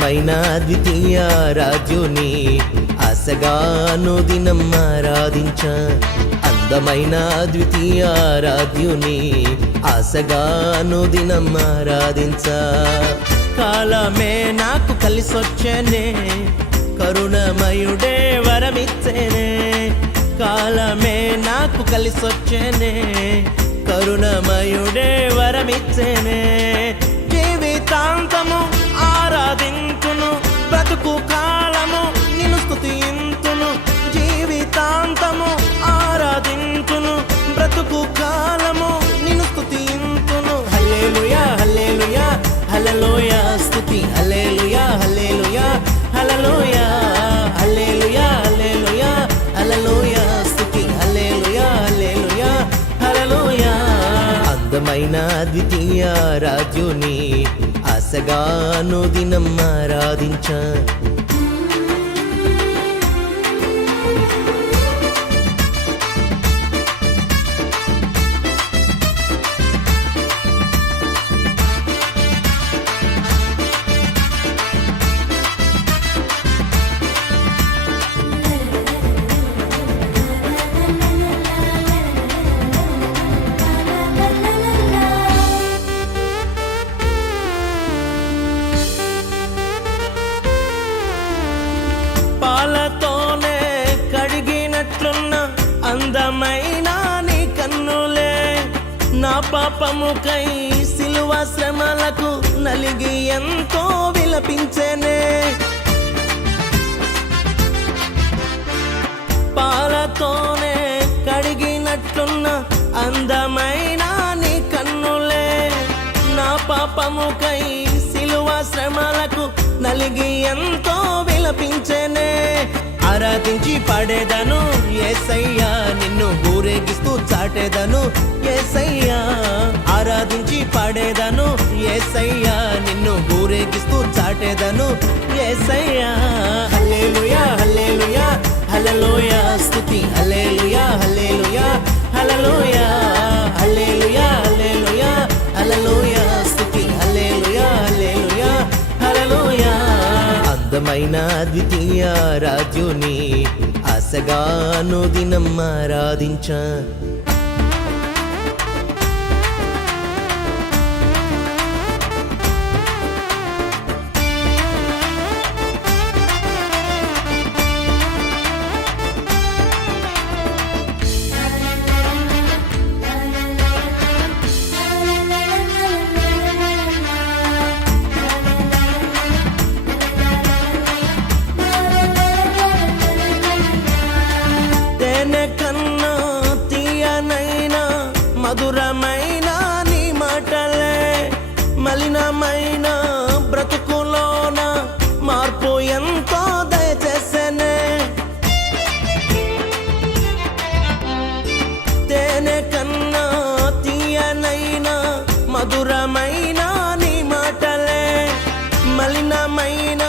అందమైన ద్వితీయ రాజుని ఆశగా అనుదినం ఆరాధించ అందమైన ద్వితీయ రాజుని ఆశగా అనుదినం ఆరాధించ కాలమే నాకు కలిసొచ్చనే కరుణమయుడే వరమిచ్చేనే కాలమే నాకు కలిసొచ్చనే కరుణమయుడే వరమిచ్చేనే జీవితాంతము ఆరాధించును బ్రతుకు కాలము నిన్ను స్తుతింతును జీవితాంతము ఆరాధించును బ్రతుకు కాలము నిన్ను స్తుతింతును హల్లెలూయా హల్లెలూయా హల్లెలూయా స్తుతి హల్లెలూయా హల్లెలూయా హల్లెలూయా హల్లెలూయా హల్లెలూయా హల్లెలూయా స్తుతి హల్లెలూయా హల్లెలూయా హల్లెలూయా అందమైన ద్వితీయ రాజుని ఆశగా అనుదినం ఆరాధించ పాలతోనే కడిగినట్లున్న అందమైన నీ కన్నులే నా పాపముకై సిలువ శ్రమలకు నలిగి ఎంతో విలపించెనే పాలతోనే కడిగినట్లున్న అందమైన నీ కన్నులే నా పాపముకై సిలువ శ్రమలకు నలిగి ఎంతో విలపించెనే ఆరాధించి పాడేదను యేసయ్యా నిన్ను ఊరేగిస్తూ చాటేదను యేసయ్యా ఆరాధించి పాడేదను యేసయ్యా నిన్ను ఊరేగిస్తూ చాటేదను యేసయ్యా హల్లెలూయా హల్లెలూయా హల్లెలూయా స్తుతి హల్లెలూయా హల్లెలూయా హల్లెలూయా హల్లెలూయా హల్లెలూయా హల్లెలూయా స్తుతి హల్లెలూయా హల్లెలూయా హల్లెలూయా అందమైన ద్వితీయ రాజుని ఆశగా అనుదినం ఆరాధించ కన్నా తీయనైనా మధురమైన నీ మాటలే మలినమైన బ్రతుకులోన మార్పు ఎంతో దయచేసనే తేనె కన్నా తీయనైనా మధురమైన నీ మాటలే మలినమైన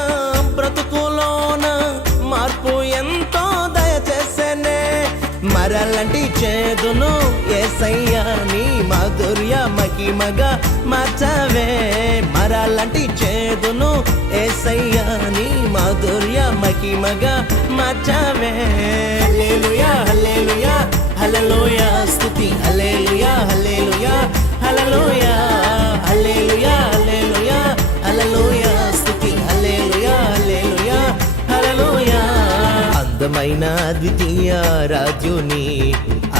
బ్రతుకులోన మార్పు ఎంతో దయచేసనే మరలంటి చేదును యేసయ్యా నీ మాధుర్య మహిమగా మార్చవే మరలంటి చేదును యేసయ్యా నీ మాధుర్య మహిమగా మార్చవే హల్లెలూయా హల్లెలూయా హల్లెలూయా స్తుతి హల్లెలూయా హల్లెలూయా హల్లెలూయా హల్లెలూయా హల్లెలూయా హల్లెలూయా స్తుతి హల్లెలూయా హల్లెలూయా హల్లెలూయా అందమైన ద్వితీయ రాజుని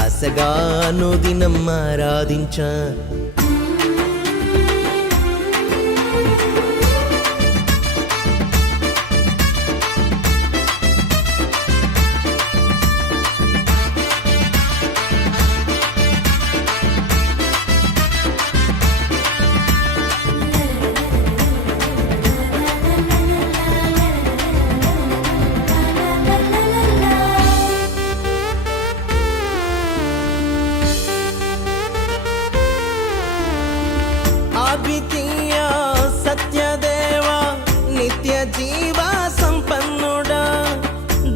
ఆశగా అనుదినం ఆరాధించ అద్వితీయ సత్యదేవ నిత్య జీవ సంపన్నుడా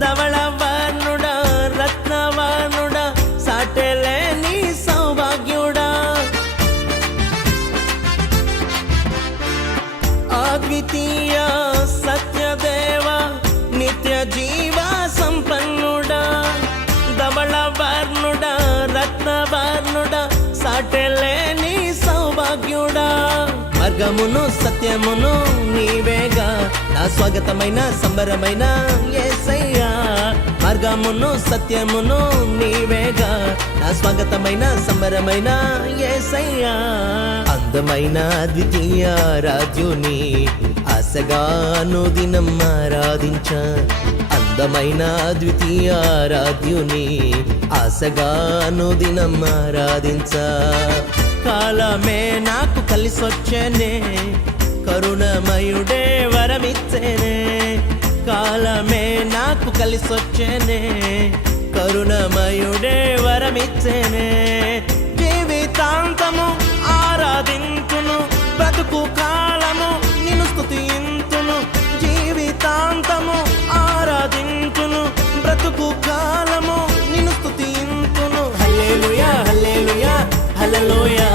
ధవళవర్ణుడా రత్నవర్ణుడా సాటెలేని సౌభాగ్యుడా అద్వితీయ మార్గమును సత్యమును నీవేగా, నా స్వాగతమైన సంబరమైన యేసయ్యా. మార్గమును సత్యమును నీవేగా, నా స్వాగతమైన సంబరమైన యేసయ్యా. అందమైన ద్వితీయ రాజ్యుని ఆశగాను దినం ఆరాధించ, అందమైన ద్వితీయ రాజ్యుని ఆశగాను దినం ఆరాధించ. కాలమే నాకు కలిసొచ్చేనే, కరుణమయుడే వరమిచ్చేనే. కాలమే నాకు కలిసొచ్చేనే, కరుణమయుడే వరమిచ్చేనే. జీవితాంతము ఆరాధించును, బ్రతుకు కాలము నిన్ను స్తుతింతును. జీవితాంతము ఆరాధించును, బ్రతుకు కాలము నిన్ను స్తుతింతును. హల్లెలూయా హల్లెలూయా హల్లెలూయా.